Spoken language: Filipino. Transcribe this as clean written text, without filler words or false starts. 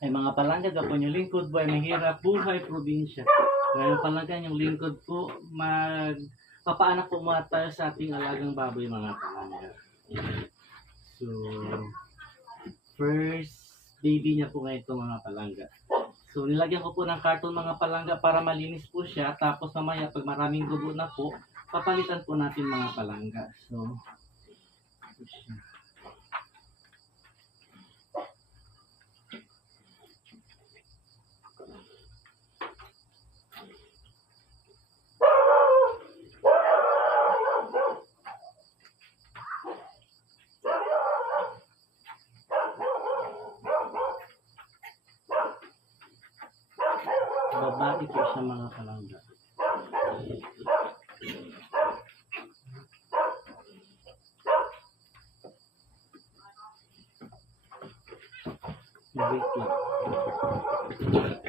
Ay mga palangga, gapon yung lingkod po ay mahirap buhay probinsya. Ngayon palangga, yung lingkod po magpapaanak po muna tayo sa ating alagang baboy mga palangga. So, first baby niya po ngayon ito mga palangga. So, nilagyan ko po ng karton mga palangga para malinis po siya. Tapos mamaya, pag maraming dugo na po, papalitan po natin mga palangga. So, ito siya. Babae po siya mga palangga. Wait lang.